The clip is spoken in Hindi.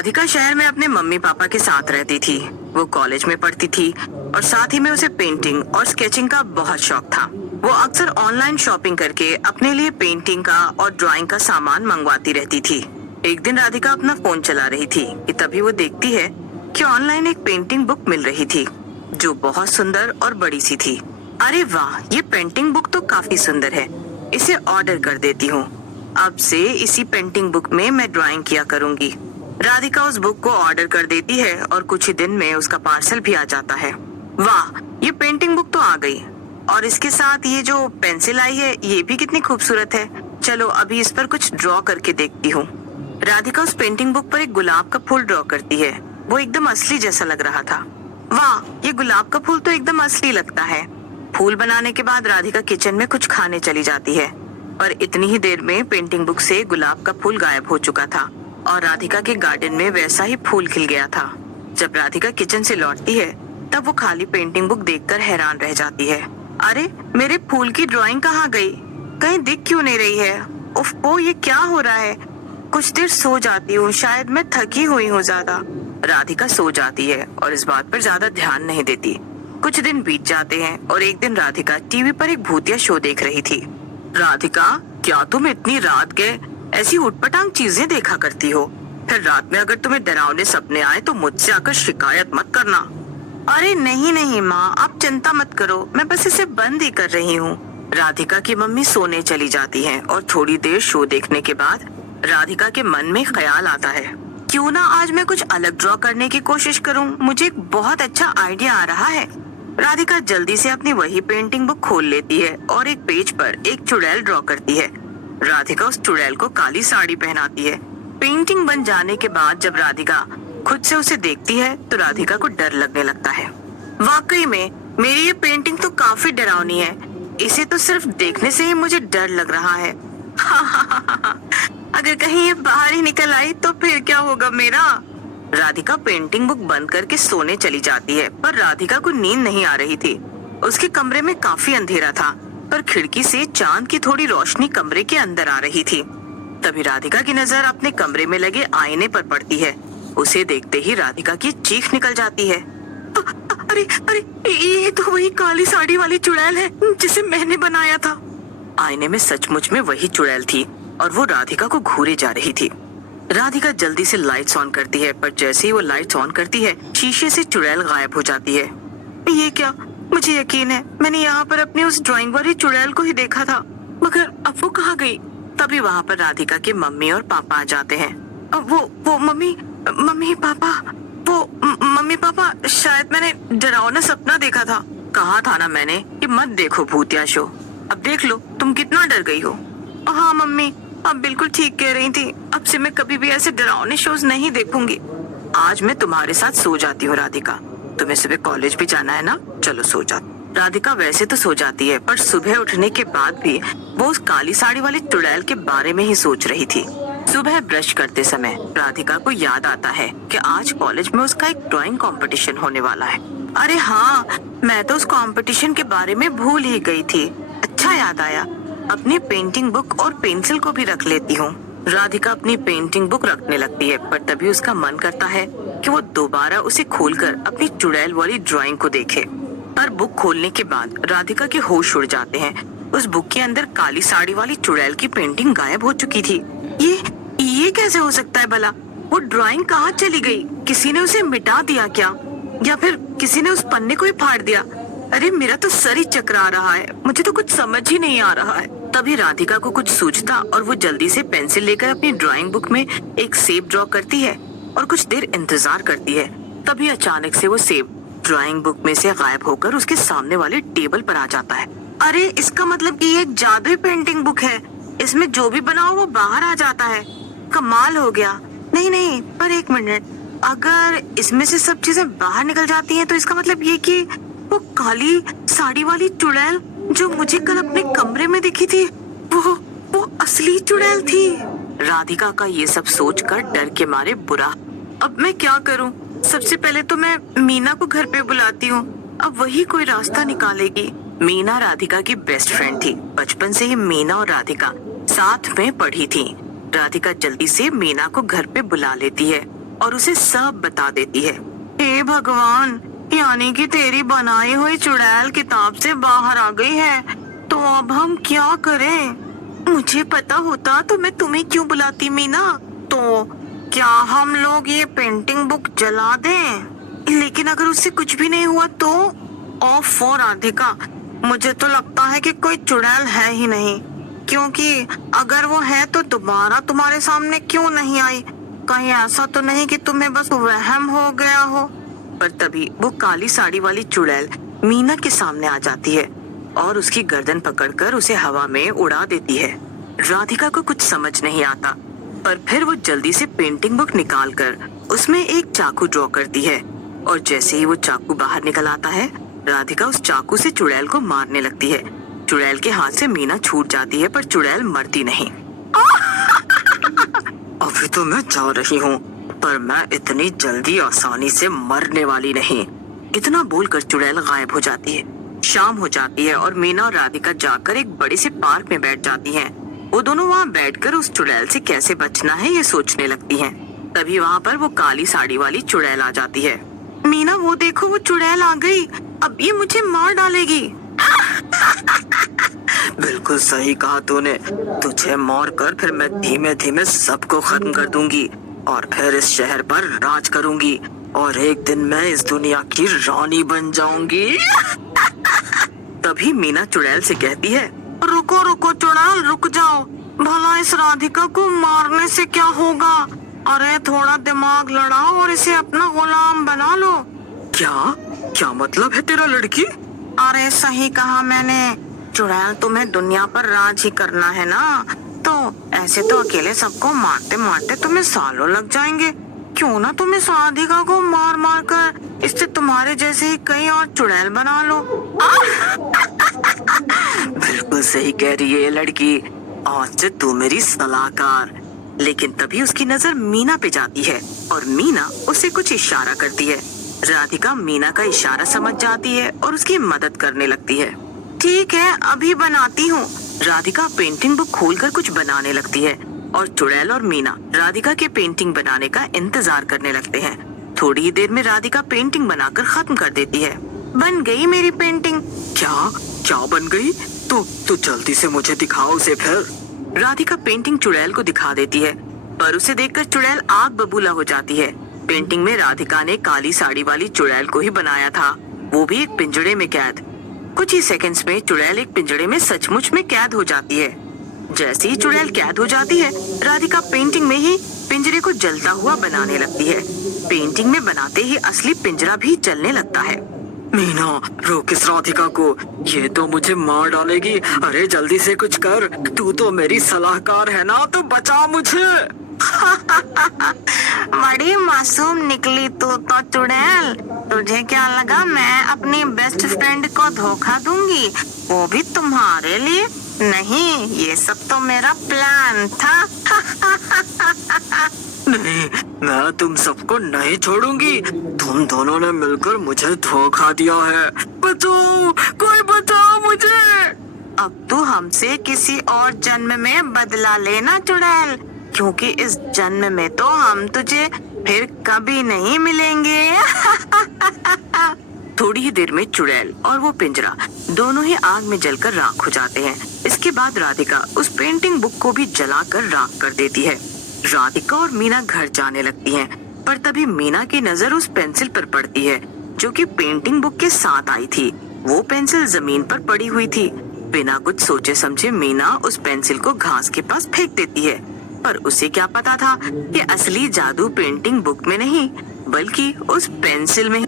राधिका शहर में अपने मम्मी पापा के साथ रहती थी। वो कॉलेज में पढ़ती थी और साथ ही में उसे पेंटिंग और स्केचिंग का बहुत शौक था। वो अक्सर ऑनलाइन शॉपिंग करके अपने लिए पेंटिंग का और ड्राइंग का सामान मंगवाती रहती थी। एक दिन राधिका अपना फोन चला रही थी कि तभी वो देखती है कि ऑनलाइन एक पेंटिंग बुक मिल रही थी जो बहुत सुंदर और बड़ी सी थी। अरे वाह, ये पेंटिंग बुक तो काफी सुंदर है, इसे ऑर्डर कर देती हूँ। अब से इसी पेंटिंग बुक में मैं ड्राइंग किया करूंगी। राधिका उस बुक को ऑर्डर कर देती है और कुछ ही दिन में उसका पार्सल भी आ जाता है। वाह, ये पेंटिंग बुक तो आ गई और इसके साथ ये जो पेंसिल आई है ये भी कितनी खूबसूरत है। चलो अभी इस पर कुछ ड्रॉ करके देखती हूँ। राधिका उस पेंटिंग बुक पर एक गुलाब का फूल ड्रॉ करती है। वो एकदम असली जैसा लग रहा था। वाह, ये गुलाब का फूल तो एकदम असली लगता है। फूल बनाने के बाद राधिका किचन में कुछ खाने चली जाती है, पर इतनी ही देर में पेंटिंग बुक से गुलाब का फूल गायब हो चुका था और राधिका के गार्डन में वैसा ही फूल खिल गया था। जब राधिका किचन से लौटती है तब वो खाली पेंटिंग बुक देखकर हैरान रह जाती है। अरे, मेरे फूल की ड्राइंग कहाँ गई? कहीं दिख क्यों नहीं रही है? उफ, ये क्या हो रहा है? कुछ देर सो जाती हूँ, शायद मैं थकी हुई हूँ ज्यादा। राधिका सो जाती है और इस बात पर ज्यादा ध्यान नहीं देती। कुछ दिन बीत जाते हैं और एक दिन राधिका टीवी पर एक भूतिया शो देख रही थी। राधिका, क्या तुम इतनी रात के ऐसी उटपटांग चीजें देखा करती हो? फिर रात में अगर तुम्हें डरावने सपने आए तो मुझसे आकर शिकायत मत करना। अरे नहीं नहीं माँ, आप चिंता मत करो, मैं बस इसे बंद ही कर रही हूँ। राधिका की मम्मी सोने चली जाती है और थोड़ी देर शो देखने के बाद राधिका के मन में ख्याल आता है, क्यों ना आज मैं कुछ अलग ड्रॉ करने की कोशिश करूं। मुझे एक बहुत अच्छा आइडिया आ रहा है। राधिका जल्दी से अपनी वही पेंटिंग बुक खोल लेती है और एक पेज पर एक चुड़ैल ड्रॉ करती है। राधिका उस चुड़ैल को काली साड़ी पहनाती है। पेंटिंग बन जाने के बाद जब राधिका खुद से उसे देखती है तो राधिका को डर लगने लगता है। वाकई में मेरी ये पेंटिंग तो काफी डरावनी है। इसे तो सिर्फ देखने से ही मुझे डर लग रहा है। अगर कहीं ये बाहर ही निकल आई तो फिर क्या होगा मेरा? राधिका पेंटिंग बुक बंद करके सोने चली जाती है, पर राधिका को नींद नहीं आ रही थी। उसके कमरे में काफी अंधेरा था, पर खिड़की से चांद की थोड़ी रोशनी कमरे के अंदर आ रही थी। तभी राधिका की नजर अपने कमरे में लगे आईने पर पड़ती है। उसे देखते ही राधिका की चीख निकल जाती है। अरे अरे, ये तो वही काली साड़ी वाली चुड़ैल है जिसे मैंने बनाया था। आईने में सचमुच में वही चुड़ैल थी और वो राधिका को घूरे जा रही थी। राधिका जल्दी से लाइट्स ऑन करती है, पर जैसे ही वो लाइट्स ऑन करती है शीशे से चुड़ैल गायब हो जाती है। ये क्या? मुझे यकीन है मैंने यहाँ पर अपनी उस ड्राइंग वाली चुड़ैल को ही देखा था, मगर अब वो कहाँ गई? तभी वहाँ पर राधिका के मम्मी और पापा आ जाते हैं। वो मम्मी पापा, शायद मैंने डरावना सपना देखा था। कहा था ना मैंने कि मत देखो भूतिया शो। अब देख लो तुम कितना डर गई हो। हाँ मम्मी, आप बिल्कुल ठीक कह रही थी। अब से मैं कभी भी ऐसे डरावने शोज नहीं देखूंगी। आज मैं तुम्हारे साथ सो जाती हूँ राधिका। तुम्हें सुबह कॉलेज भी जाना है ना? चलो सो जा। राधिका वैसे तो सो जाती है, पर सुबह उठने के बाद भी वो उस काली साड़ी वाली चुड़ैल के बारे में ही सोच रही थी। सुबह ब्रश करते समय राधिका को याद आता है कि आज कॉलेज में उसका एक ड्राइंग कंपटीशन होने वाला है। अरे हाँ, मैं तो उस कंपटीशन के बारे में भूल ही गई थी। अच्छा याद आया, अपनी पेंटिंग बुक और पेंसिल को भी रख लेती हूँ। राधिका अपनी पेंटिंग बुक रखने लगती है, पर तभी उसका मन करता है कि वो दोबारा उसे खोलकर अपनी चुड़ैल वाली ड्राइंग को देखे। पर बुक खोलने के बाद राधिका के होश उड़ जाते हैं। उस बुक के अंदर काली साड़ी वाली चुड़ैल की पेंटिंग गायब हो चुकी थी। ये कैसे हो सकता है भला? वो ड्राइंग कहाँ चली गई? किसी ने उसे मिटा दिया क्या, या फिर किसी ने उस पन्ने को ही फाड़ दिया? अरे मेरा तो सर ही चकरा रहा है, मुझे तो कुछ समझ ही नहीं आ रहा है। तभी राधिका को कुछ सूझता और वो जल्दी से पेंसिल लेकर अपनी ड्राइंग बुक में एक सेब ड्रॉ करती है और कुछ देर इंतजार करती है। तभी अचानक से वो सेब ड्राइंग बुक में से गायब होकर उसके सामने वाले टेबल पर आ जाता है। अरे इसका मतलब कि ये एक जादुई पेंटिंग बुक है, इसमें जो भी बनाओ वो बाहर आ जाता है। कमाल हो गया। नहीं, पर एक मिनट, अगर इसमें से सब चीजें बाहर निकल जाती हैं तो इसका मतलब ये कि वो काली साड़ी वाली चुड़ैल जो मुझे कल अपने कमरे में दिखी थी वो असली चुड़ैल थी। राधिका का ये सब सोचकर डर के मारे बुरा। अब मैं क्या करूं? सबसे पहले तो मैं मीना को घर पे बुलाती हूँ, अब वही कोई रास्ता निकालेगी। मीना राधिका की बेस्ट फ्रेंड थी। बचपन से ही मीना और राधिका साथ में पढ़ी थी। राधिका जल्दी से मीना को घर पे बुला लेती है। और उसे सब बता देती है। हे भगवान, यानी कि तेरी बनाई हुई चुड़ैल किताब से बाहर आ गई है, तो अब हम क्या करें? मुझे पता होता तो मैं तुम्हें क्यों बुलाती मीना। तो क्या हम लोग ये पेंटिंग बुक जला दें? लेकिन अगर उससे कुछ भी नहीं हुआ तो? ओफो राधिका, मुझे तो लगता है कि कोई चुड़ैल है ही नहीं, क्योंकि अगर वो है तो दोबारा तुम्हारे सामने क्यों नहीं आई? कहीं ऐसा तो नहीं कि तुम्हें बस वहम हो गया हो? पर तभी वो काली साड़ी वाली चुड़ैल मीना के सामने आ जाती है और उसकी गर्दन पकड़कर उसे हवा में उड़ा देती है। राधिका को कुछ समझ नहीं आता, पर फिर वो जल्दी से पेंटिंग बुक निकालकर उसमें एक चाकू ड्रॉ करती है और जैसे ही वो चाकू बाहर निकल आता है, राधिका उस चाकू से चुड़ैल को मारने लगती है। चुड़ैल के हाथ से मीना छूट जाती है, पर चुड़ैल मरती नहीं। अभी तो मैं जा रही हूँ, पर मैं इतनी जल्दी आसानी से मरने वाली नहीं। इतना बोलकर चुड़ैल गायब हो जाती है। शाम हो जाती है और मीना और राधिका जाकर एक बड़े से पार्क में बैठ जाती हैं। वो दोनों वहाँ बैठकर उस चुड़ैल से कैसे बचना है ये सोचने लगती हैं। तभी वहाँ पर वो काली साड़ी वाली चुड़ैल आ जाती है। मीना, वो देखो, वो चुड़ैल आ गई, अब ये मुझे मार डालेगी। बिल्कुल सही कहा तूने, तुझे मार कर फिर मैं धीमे धीमे सबको खत्म कर दूंगी और फिर इस शहर पर राज करूंगी और एक दिन मैं इस दुनिया की रानी बन जाऊंगी। तभी मीना चुड़ैल से कहती है, रुको रुको चुड़ैल, रुक जाओ, भला इस राधिका को मारने से क्या होगा? अरे थोड़ा दिमाग लड़ाओ और इसे अपना गुलाम बना लो। क्या क्या मतलब है तेरा लड़की? अरे सही कहा मैंने, चुड़ैल तुम्हें दुनिया पर राज ही करना है ना, तो ऐसे तो अकेले सबको मारते मारते तुम्हें सालों लग जाएंगे। क्यों ना तुम इस राधिका को मार मार कर इससे तुम्हारे जैसे ही कई और चुड़ैल बना लो। बिल्कुल सही कह रही है ये लड़की, आज से तू मेरी सलाहकार। लेकिन तभी उसकी नजर मीना पे जाती है और मीना उसे कुछ इशारा करती है। राधिका मीना का इशारा समझ जाती है और उसकी मदद करने लगती है। ठीक है, अभी बनाती हूँ। राधिका पेंटिंग बुक खोलकर कुछ बनाने लगती है और चुड़ैल और मीना राधिका के पेंटिंग बनाने का इंतजार करने लगते हैं। थोड़ी ही देर में राधिका पेंटिंग बनाकर खत्म कर देती है। बन गई मेरी पेंटिंग। क्या क्या बन गई? तो जल्दी से मुझे दिखाओ उसे फिर। राधिका पेंटिंग चुड़ैल को दिखा देती है, पर उसे देखकर चुड़ैल आग बबूला हो जाती है। पेंटिंग में राधिका ने काली साड़ी वाली चुड़ैल को ही बनाया था, वो भी एक पिंजड़े में कैद। कुछ ही सेकंड्स में चुड़ैल एक पिंजड़े में सचमुच में कैद हो जाती है। जैसे ही चुड़ैल कैद हो जाती है, राधिका पेंटिंग में ही पिंजरे को जलता हुआ बनाने लगती है। पेंटिंग में बनाते ही असली पिंजरा भी जलने लगता है। मीना, रोक इस राधिका को, ये तो मुझे मार डालेगी। अरे जल्दी से कुछ कर, तू तो मेरी सलाहकार है ना, तो बचा मुझे। बड़ी मासूम निकली तू तो चुड़ैल। तुझे क्या लगा मैं अपनी बेस्ट फ्रेंड को धोखा दूंगी, वो भी तुम्हारे लिए? नहीं, ये सब तो मेरा प्लान था। नहीं, मैं तुम सबको नहीं छोड़ूंगी। तुम दोनों ने मिलकर मुझे धोखा दिया है। बचाओ, कोई बचाओ मुझे। अब तू हमसे किसी और जन्म में बदला लेना चुड़ैल, क्योंकि इस जन्म में तो हम तुझे फिर कभी नहीं मिलेंगे। थोड़ी ही देर में चुड़ैल और वो पिंजरा दोनों ही आग में जलकर राख हो जाते हैं। इसके बाद राधिका उस पेंटिंग बुक को भी जलाकर राख कर देती है। राधिका और मीना घर जाने लगती हैं, पर तभी मीना की नजर उस पेंसिल पर पड़ती है जो कि पेंटिंग बुक के साथ आई थी। वो पेंसिल जमीन पर पड़ी हुई थी। बिना कुछ सोचे समझे मीना उस पेंसिल को घास के पास फेंक देती है, पर उसे क्या पता था कि असली जादू पेंटिंग बुक में नहीं बल्कि उस पेंसिल में